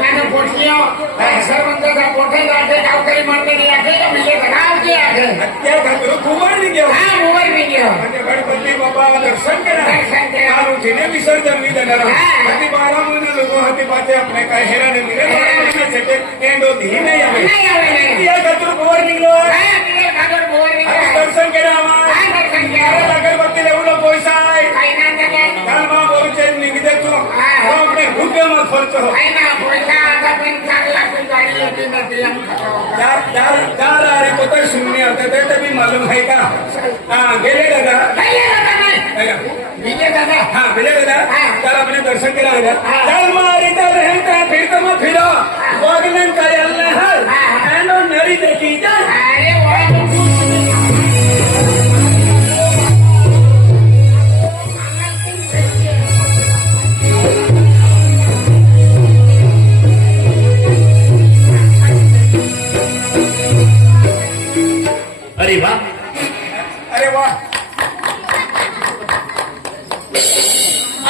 मैंने पोटलियों सरपंचा पोटे आखे गावकरी मंडळी आखे का मिले गावची आखे क्या खतरो कुमार नहीं गया हां मोबाईल में गयो गणपती बाबा दर्शन करा मारू जिने विसर्जन भी देना हाथी 12 महीने लोगों हाथी बातें अपने का हेरा ने मिले 12 महीने चटे एंडो धी नहीं आवे क्या खतरो कुमार निकलो हां मिले खतर कुमार निकलो दर्शन करा हां दर्शन करा अगरबत्ती लेवलो पैसा आहे काही ना ना कालमा बोलचे निघते तू अपने रुपये मत खर्च हो काही ना पैसा आता पण चांगला कोई गाडी येते ना तिला चार अरे को तो शून्य होते थे तभी मालूम है का हाँ गेले दादा विजय दादा हाँ विजय दादा चल अपने दर्शन करा चल मारी चल रहता फिर तो मैं फिरो वागलन का अल्लाह है एंड नरी देखी जा अरे वाह अरे वाह अरे वाह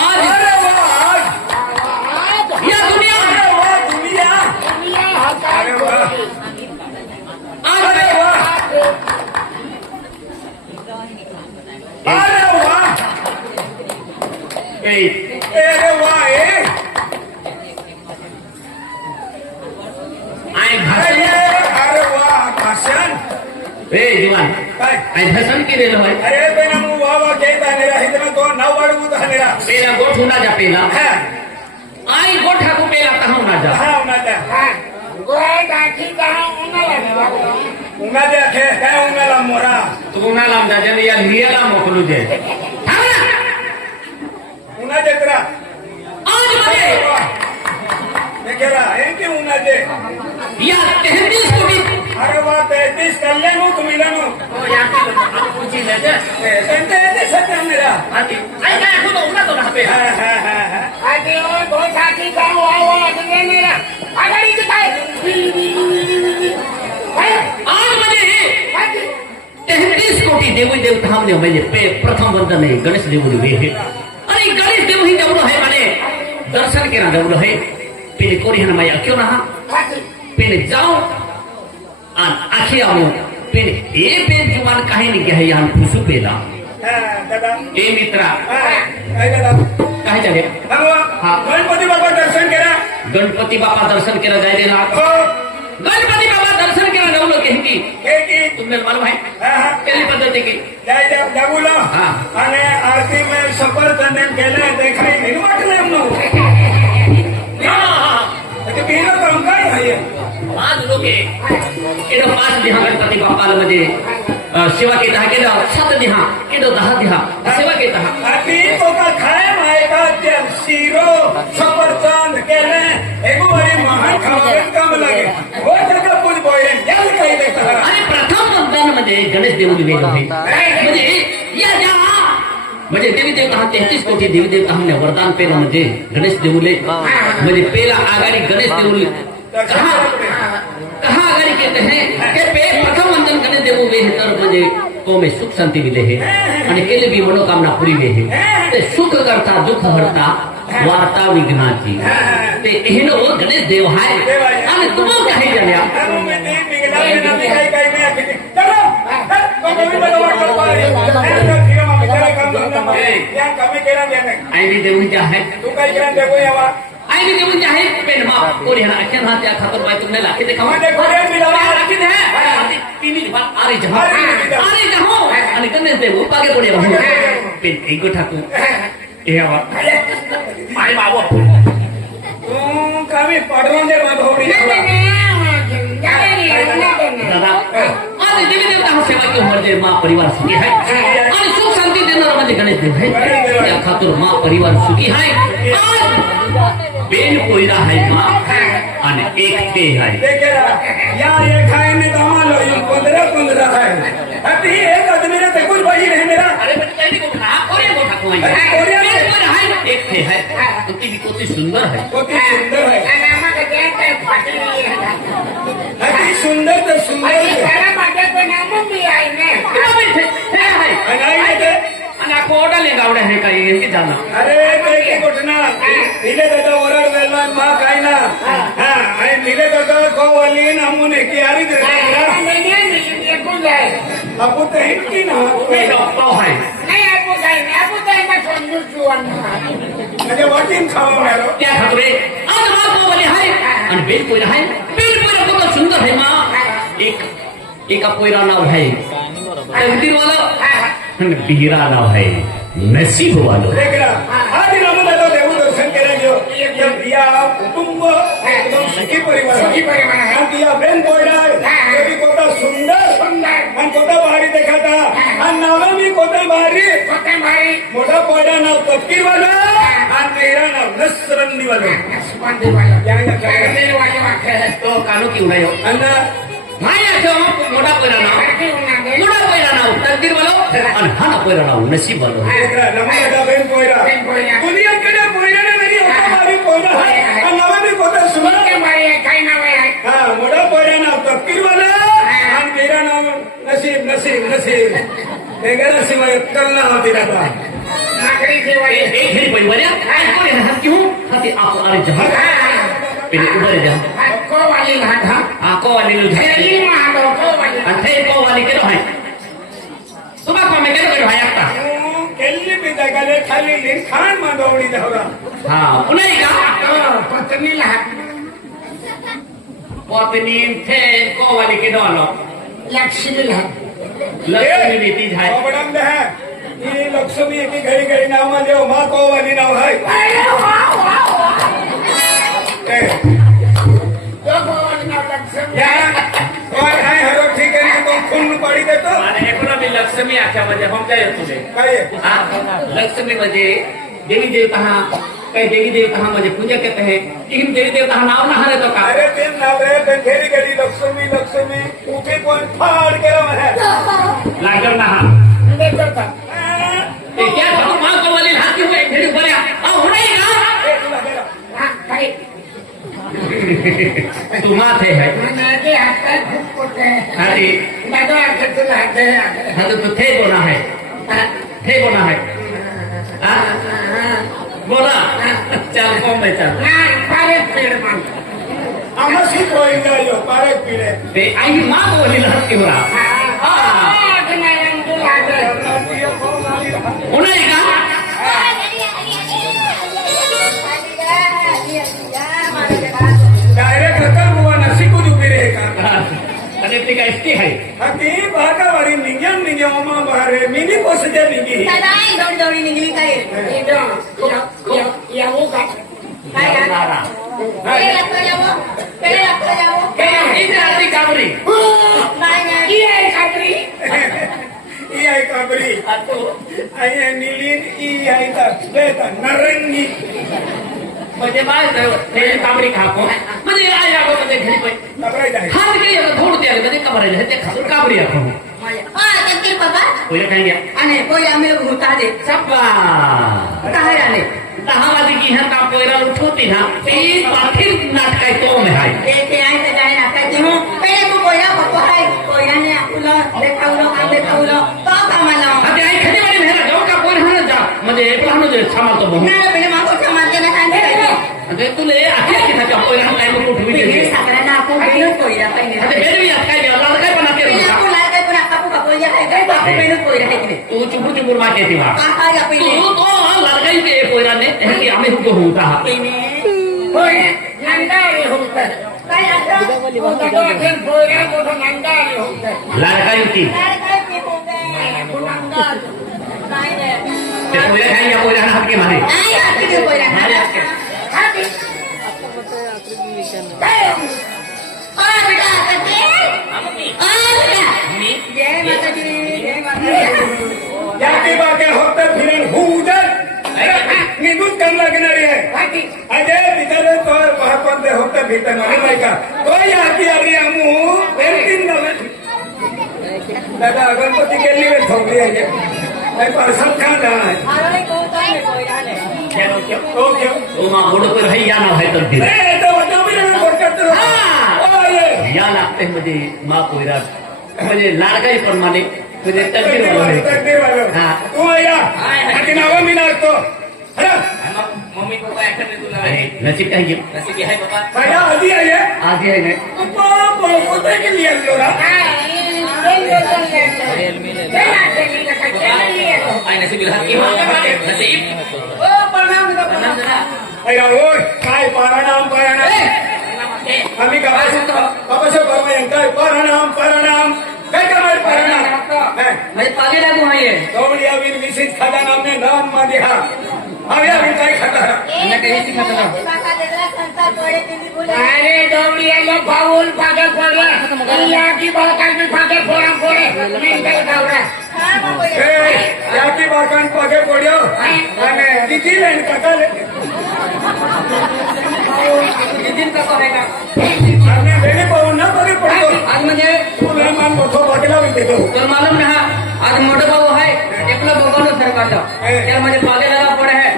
आज अरे वाह आज या दुनिया अरे वाह दुनिया अरे वाह आज अरे वाह अरे वाह ए अरे वाह आय भाषण अरे वाह भाषण ए जीवन काय आय भाषण केलेलं होय अरे बेना मु वावा केता नेरा हितना तो नाव वाडू ता नेरा पेला गोठू ना जा पेला हां आय गोठा को पेला कहां ना जा हां उनाता गोय दाखी कहा उन्हाला उना दे खे काय उनाला मोरा तू ना लाम जा जने या लियाला मोकलू जे उना दे तरा आज मले मैं कह रहा है कि उना दे या 33 कोटी अरे वाह 33 कल्याण हो तुम इलानो ओ या की पूछी ले जा ते ते सत्य मेरा आती आय काय हो तो उना तो ना पे हां हां हां आजे ओ गोय दाखी कहा वावा आजे मेरा आगाडी की काय आज मले 33 कोटी देवी देवता हमने म्हणजे पे प्रथम वंदन है गणेश देवुनी वे है अरे गणेश देव ही देवलो है माने दर्शन केना देवलो है पेले कोरी हन माया क्यों ना पेले जाओ आखी आओ पेले ए पेन जुमान काहे नहीं क्या है यहां खुशू पेला हां दादा ए मित्रा हां दादा काहे जागे हां गणपती बाबा दर्शन करा गणपती बाबा दर्शन केला जायले ना हो गणपती बाबा दर्शन केला देवलो की की तुम्हाला मालूम है हां हां केली पद्धती की जय जय जाबुला हां અને આરતી મે સફરજન એમ કેલે દેખાઈ નહીં વાટલે એમનું એટલે બીનો કામ કાઈ થાય आज लोक केडो 5 दिहा गणपती बाप्पाला म्हणजे सेवा केता केडो 7 दिहा केडो 10 दिहा सेवा केता આરતી તો કા ખાય માયકા તેલ શીરો સફરજન કેલે એગો બડી મહાન ખાવે કામ લાગે ઓ જગા પૂજ બોય જલ કઈ દેતા आणि प्रथम वंदन मध्ये गणेश देवनी वेग आहे म्हणजे या जा म्हणजे देवी देवता 33 कोटी देवी देवता हमने वरदान पेला म्हणजे गणेश देवले म्हणजे पेला आगाडी गणेश देवले कहा आगाडी कहते हैं कि पे प्रथम वंदन गणेश देव वे तर म्हणजे तो में सुख शांति मिले है आणि केले भी मनोकामना पूरी वे है ते सुख करता दुख हरता वार्ता विघ्नाची ते हेनो गणेश देव हाय आणि तुम्ही काही जाण्या आईने देऊन जे आहेत आईने देऊन जे आहेत पेन माप कोणी हा अखेर हा त्या खातर बाय तुमने लाखे ते खमा लाखे दे तिनी अरे जहा आणि गणेश देव पागे पडे राहू पेन एक ठाकू हे आवा माय बाबा तू कमी पडवून दे बाबा दादा आणि देवी देवता हा सेवा की म्हणजे मा परिवार सुखी आहे आणि सुख शांती देणारा म्हणजे गणेश देव आहे त्या खातर मा परिवार सुखी आहे बेन कोयरा है मा आणि एक ते आहे या एक है ने दमालो ये 15 है अति एक आदमी ने कुछ भाई है मेरा अरे बच्चे कैसे को खा कोरे को ठाकू है एक थे है तो की भी कोती सुंदर है अति सुंदर है नामा का क्या फाटी अति सुंदर तो सुंदर है सारा बाटे पे नाम भी आई ने है अनाई दे आणि कोडा ले गावडे है काही इनके जाना अरे ते की घटना इले दादा ओरड वेला मा काय ना हा आणि निले तर कोवाली नामून की अरे एकूण आहे आपू तर हेच की ना नाही पाव आहे नाही आपण काय मग समजून जीवन म्हणजे वाटीन खावा मिळालो त्या खातोरे आज मा पावली आहे आणि बेल पोयरा आहे बेल पोयरा खूप सुंदर आहे मा एका पोयरा नाव आहे तकदीरवाला आणि बिरा नाव आहे नसीब वालो देखना आधी रामदादा देव दर्शन केला जो एकदम या कुटुंब एकदम सुखी परिवार सुखी परिवार आहे. आणि या बेन पोयरा आहे ते कोटा सुंदर आणि कोटा भारी देखाता आणि नाव मी कोटा भारी कोटे मारी मोठा पोयरा नाव तपकीर वाला आणि मेरा नाव नसरंदी वाला तो कानो क्यों नाही हो आणि माया जो मोठा पोयरा नाव तकदीर वालो आणि हा ना पोयरा नाव नसीब वालो रामदादा बेन पोयरा दुनियाकडे पोयरा नाही होता भारी पोयरा आहे आणि नाव मी कोटा सुंदर काय नाव आहे हा मोठा पोयरा नाव तपकीर वाला आणि मेरा नाव नसीब नसीब नसीब हे गेला शिवाय कल्ला होती दादा नागरी सेवा आहे. एक घरी पण बऱ्या कोणी हात क्यों हाती आप अरे जहा पहिले उभं जा कोवाली घाट हा आको वाली खेळली महाडो कोवाली आणि ते को वाली केलो आहे तुम्हा को मे केलो आहे आता केल्ली पिता गेले खाली लिन खान मांडवणी धावला हा पुन्हा का पत्नीला हात पत्नी थे को वाली केलो आलो लक्ष्मीला हात लक्ष्मी बेटी आहे बाबडम दे ही लक्ष्मी की घरी घरी नाव माझे मा को वाली नाव आहे तो कोवाली नाव लक्ष्मी या कोण आहे हरो ठीक आहे तो खून पडी देतो आणि एकोणा लक्ष्मी आच्या म्हणजे हम काय तुझे काय लक्ष्मी म्हणजे देवी देवता काही देवी देवता म्हणजे पूजा करते हैं लेकिन देवी देवता नाव ना हरे तो का अरे ते नाव रे ते घरी घरी लक्ष्मी लक्ष्मी उठे कोण फाड केला म्हणे लागल ना देतो ते क्या तो मां को वाली हाथ की हुए घड़ी ऊपर आ हो नहीं ना तुला गेला हा काय तू माथे है माझे हात खूप कोटे अरे माझा हात तुला हात आहे हाँ तो थे बोना है थे बोना है बोला चल कौन में चल नाही फारच पेड मान आम्हा शिक होईल जायो पारक पिढे ते आई मां को वाली हाथ की बोला होना है का डायरेक्ट खतर बुवा नसिकू दुपी रे का अरे ते काय इसकी है हाती भागावारी निघ्यान निघ्यामा बाहेर मिनी पोसजे निघी दौडी निघली काय येऊ का काय नारा पेढे लागतो जावं इधर आती काबरी नाही ही आहे खात्री ई आहे काबरी तो आई निली ई आहे का नरंगी म्हणजे बाय ते काबरी खाको म्हणजे आया को ते घरी पे कबराई आहे हाथ के ये थोड़ दे म्हणजे कबर है ते खासूर काबरी आखो ते बाबा कोई कहीं गया आणि कोई आम्ही घुता दे सब्बा काय आले 10 वाजे की हर का पोयरा उठोती ना ते पाठीर नाटकाय तो में हाय ते आहे ते काय नाकायचे हो पहिले तो कोयरा पप्पा आहे कोयराने आपलं देखावलं तो कामाला आता आई खरी वाली मेरा गाव का पोर हन जा म्हणजे प्लानो जे सामा तो बहु नाही पहिले मागो समाज ना सांगितलं म्हणजे तुले आखिर की था पोर हम काय को ठुवी हे दे साखराना आपण बेनच कोयरा आता पहिले बेरवी काय देवला काय पण आते पहिले आपण लाल काय पण कापू कापू या काय बापू बेनच कोयरा आहे की तू चुपुर चुपुर मा केती वा का या पहिले तू तो लड़काई के पोयरा ने की आम्ही हुको होता होय नंदारी होत काय आता पोयरा मोठं नंदारी होत लड़काई की काय पे होते नाही रे ते पोयरा खाई या पोयरा हाथ के मारे नाही आपली कोयरा मारे हाथ के खाती बेटा करते बेटा जय माता दी जय माता दी याके बाके होतं फिरण होऊ दे निघून काम लागणारी आहे खाती अजय बिचारे तो महापंत होतं भीतर म्हणे नाही का तो याती आली आमू पेरतीन नव्हे दादा गणपती गेली वेळ ठोकली आहे नाही परसाद खान आहे अरे को काय कोयरा ने चलो क्यों ओके ओ मां बोलो पर है या ना है तब भी ए तो वजह भी नाही बोलत तो ओए या लागते म्हणजे मा पोयरा म्हणजे लाडकाई प्रमाणे म्हणजे तकदीर वाला तकदीर वाला हा तू या आणि नाव मी नाचतो मग मम्मी पप्पा आठवणे तुला आहे नसीब काय घे नसीब आहे पप्पा काय आधी आहे आधी आहे ना पप्पा कोणते के लिए आलो रा आई नसीब हात की नसीब अरे ओय काय पाराणाम आम्ही बाबासाहेब बाबा यांचा पाराणाम काय करणार पाराणाम म्हणजे पागे लागू आहे गवळी आवीर विशेष खादा नामने नाम मध्ये हा आम्ही काय खाणार अरे दौड़िया बाउल फागे फोड़े यहाँ की बहुत आदमी फागे फोड़े मेंटल गावड़ा याची बाकान पागे पड्यो आणि किती लेन कटाले आणि वेळे पाहून ना बरे पडतो आज म्हणजे तुला मान मोठो बाटला विकतो तर मालूम ना आज मोठा भाऊ आहे एकला बघवलं सरकारला त्यामध्ये पागे लागा पड आहे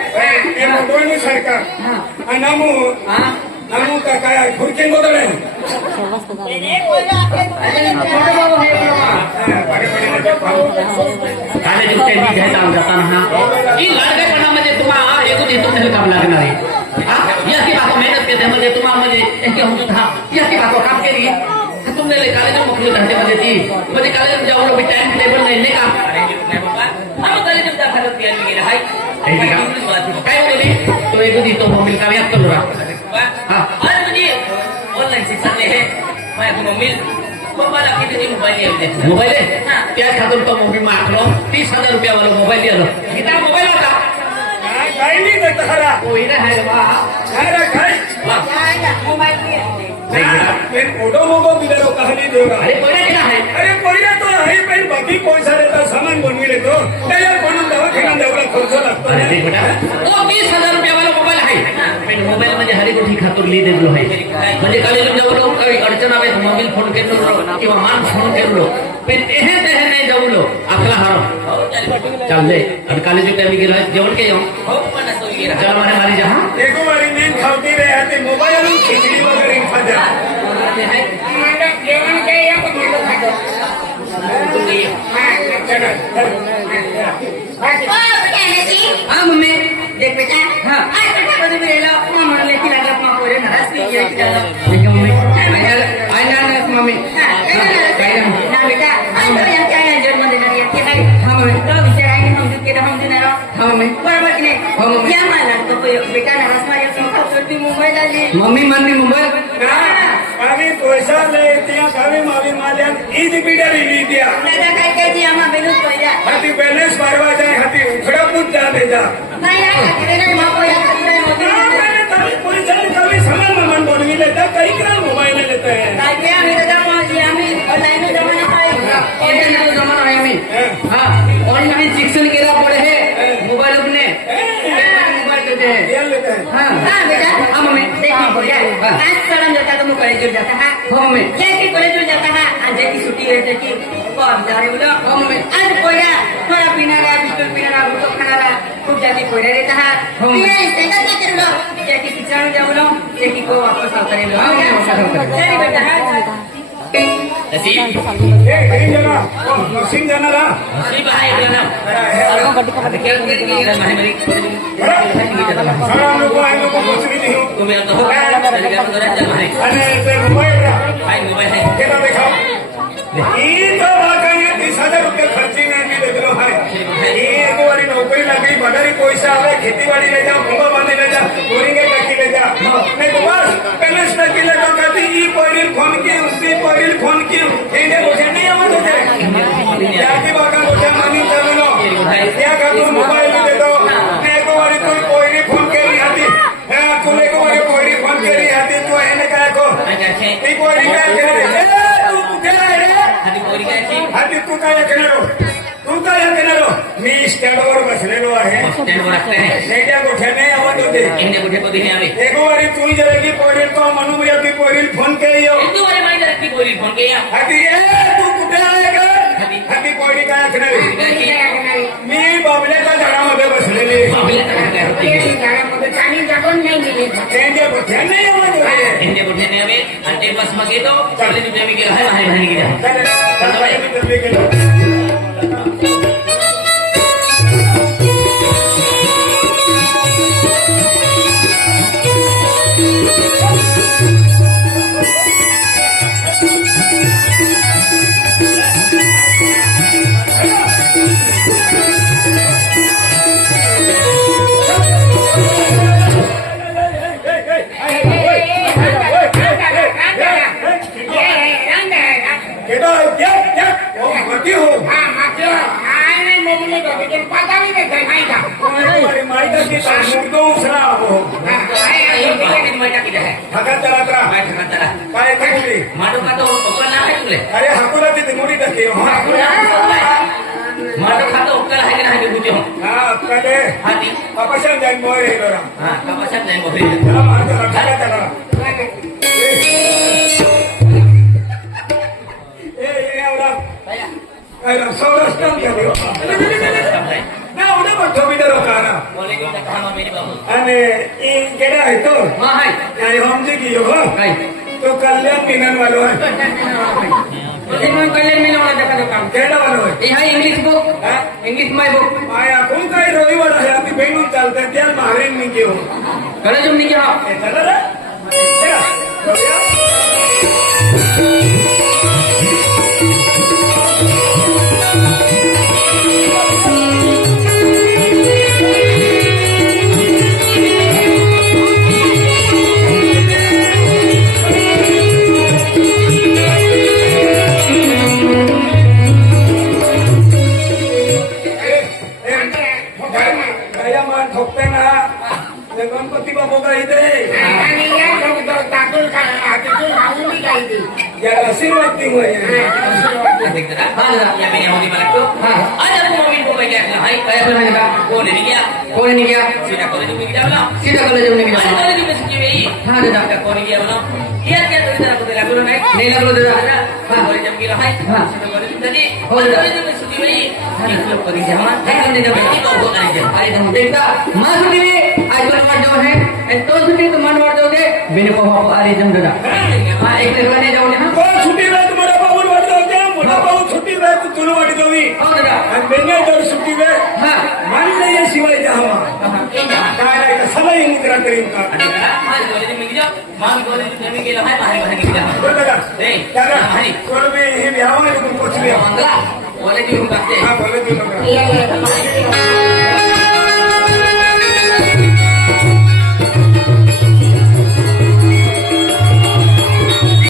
हे मोठोनी सरकार आणि नामू का काय खुर्ची गोदळे मोठा भाऊ आहे काले जो त्यांनी घ्यायला जाताना ही लाडकेपणामध्ये तुम्हाला एकूण येतो काम लागणार आहे याची बाबा मेहनत करते म्हणजे तुम्हाला म्हणजे एक होत हा याची बाबा काम केली तुमने ले काले जो मुखली धरते म्हणजे ती म्हणजे काले जो जाऊन भी टाइम टेबल नाही का हम काले जो दाखल तयार केला आहे काय बोलली तो एक दी तो मोबाईल का याद करू रहा हां आज म्हणजे ऑनलाइन शिक्षण ले है मैं को मोबाईल पप्पाला किती मोबाईल आहे त्या खातर तो मोबाईल मागलो 30,000 रुपया वाला मोबाईल दिलो किती मोबाईल होता काही नाही देत खरा कोई ना है बा काय फोटो मोगो बिदरो कहानी देगा अरे कोई ना है अरे कोई तो आहे पण बाकी पैसा देता सामान बनवी लेतो त्याला बनवून दवाखाना देवला खर्च लागतो अरे देख बेटा तो 30,000 रुपया वाला मोबाईल आहे पण मोबाईल मध्ये हरी गोष्टी खातर ली देलो आहे म्हणजे काले जेवलो काही अडचण आवे मोबाईल फोन केलो किंवा मान फोन केलो पण एहे तेहे नाही जाऊलो आपला हारो चालले आणि काले जो टाइम गेलो जेवण के हो पण असो गेला चल मारे मारी जा देखो वाली नींद खाती रहे आते मोबाईल आणि खिचडी वगैरे खाजा जेवण के या को मिलो खातो हां मम्मी देख बेटा हाँ। आज बेटा बड़ी मेला मामा लेके लगा अपना पूरे नाराज की गया कि ज्यादा ठीक है मम्मी आई ना मम्मी ना बेटा आज तो यहाँ क्या है जन्म देना ये क्या है हां मम्मी तो विचार आएंगे हम जो के हम जो ना हां मम्मी बराबर कि नहीं हाँ, मम्मी। क्या माना तो कोई बेटा नाराज मारे उसको छोटी मुंबई डाली मम्मी माननी मोबाईल आम्ही पैसा लय त्या गावी मावी माल्यान ईद बिडर इंडिया दादा काय काय दिया मां बेलू पहिला हाती बॅलन्स मारवा जाय हाती उखडा पूत जा देजा नाही नाही नाही मां को या खातिर होती तभी पैसा कभी सामान मामान बनवी लेता काही करा मोबाईल लेते हैं काय के आम्ही दादा मग आम्ही ऑनलाइन जमाना आहे ऑनलाइन जमाना आहे आम्ही हां ऑनलाइन शिक्षण केला पुढे हे मोबाईल अपने मोबाईल देते हैं ये लेते हैं हां हां बेटा हां मम्मी देखो बेटा आज सड़न जाता तो कॉलेज जुड़ जाता है हां मम्मी जैसे कॉलेज जुड़ जाता है आज की छुट्टी है कि कब जा रहे बोलो हां मम्मी आज कोयरा थोड़ा पीना रहा बिस्कुट पीना रहा भूख खाना रहा खूब जाके कोयरा रहता है हाँ। ये इसका क्या कर लो जैसे शिक्षण जा बोलो जैसे को वापस आता रहे लो हाँ, वापस आता रहे। चलिए बेटा नसीब ए घरी जाना मशीन जाणार हा नसीब आहे आपला नाम आता क्या तुम्ही सारा लोक आहे लोक मशीन देऊ तुम्ही आता हो तरी काय करत जा माहिती आणि ते मोबाईल रा काय मोबाईल आहे केला देखा ई तो बाकाने 30,000 रुपये खर्ची में भी देलो है ई एक बारी नौकरी लगी बड़ारी पैसा आवे खेतीबाड़ी ले जा भूंगा बांधे ले जा बोरिंगे टकी ले जा नहीं तो बस बैलेंस टकी ले तो कहती ई पॉइल फोन की उसकी पॉइल फोन की इन्हें मुझे नहीं आमद होते जाती बाका मुझे मानी चलो क्या कर तू मोबाइल दे दो एक बारी कोई पॉइल फोन के लिए आती है तू एक बारी पॉइल फोन के लिए आती तो इन्हें क्या को ई पॉइल क्या करे तू कुठे आहे रे आणि पोरी काय की हाती तू काय ऐकणारो मी स्टँडवर बसलेलो आहे स्टँडवर असते आहे नेट्या गोठ्याने आवाज होते इन्ने कुठे कधी नाही आवे एक बारी तू जरा की पोरील तो म्हणून या की पोरील फोन केली हो तू वाले माहिती आहे की पोरी फोन केला हाती तू कुठे आहे का हाती पोरी काय ऐकणार मी बाबल्याच्या झाडामध्ये बसलेली आपल्याला काय होते घरामध्ये पाणी टाकून नाही गेले त्यांच्या गोठ्याने आवाज होते इन्ने कुठे नाही आवे आणि ते बस मग येतो चालेल तुम्ही आम्ही गेला आहे नाही गेला मैं टाकी आहे हातात चला तर काय ठका त्याला काय काय माडो का तो ओकल ना आहे तुले अरे हाकुला ती मुडी टाकी माडो खातो ओकल आहे की नाही बुझे हो हा अक्काले हाती अपशान जाईन मोय रे लोरा हा कपाशात नाही मोहरी चला मार चला चला चला ए एवढा काय सौराष्ट्र केलं ना उडे मोठो बिडर होता ना बोले की कहा मेरी बाबू आणि इन केडा आहे तो हां हाय आणि हमजे की हो काय तो कल्याण मिलन वालो आहे बोले मैं कल्याण मिलन वाला देखा तो काम केडा वालो आहे ये हाय इंग्लिश बुक इंग्लिश माय बुक माया कोण काय रविवार आहे आम्ही बेंगून चालते त्या महारेन मी घेऊ करे तुम नहीं क्या चला रे चला बघूया ठोकते ना ते गणपती बाबू का इथे आणि या ठोकतो तातून हातीतून हावून काही ती या आशीर्वाद ती होय देख जरा हां जरा या मेरी होनी वाला तो हां आज आपको मम्मी को मैं क्या हाय काय पण म्हणजे का कोण नहीं गया सीधा कॉलेज में गया ना सीधा कॉलेज में गया कॉलेज में सीधी गई हां दादा कोण गया ना ये क्या तो जरा को लागलो नाही लागलो दादा हां कॉलेज में गेला हाय हां सीधा कॉलेज में जाती हो कॉलेज में सीधी गई एक लोग करी जमा है हमने जब तो हो नहीं है आई देखता मां सुनी में आज तो मर जाओ है तो सुनी तो मन मर जाओगे बिन को अरे जम दादा हां एक लगवाने जाओ ना कोण सुट्टी वेळ तुम्हाला पाऊल वाट जाते मोठा पाऊल सुट्टी वेळ तुला वाट जावी हो दादा आणि बेंगल जर सुट्टी वेळ हां मानले या शिवाय जावा काय नाही का सगळी मुद्रा करीन का हां कॉलेज में गया मां कॉलेज में गेला हाय बाहेर गेला बरोबर नाही त्याला नाही कोण बी हे व्यावं कोण पोचले मंगला कॉलेज में बाते हा बोलत नका या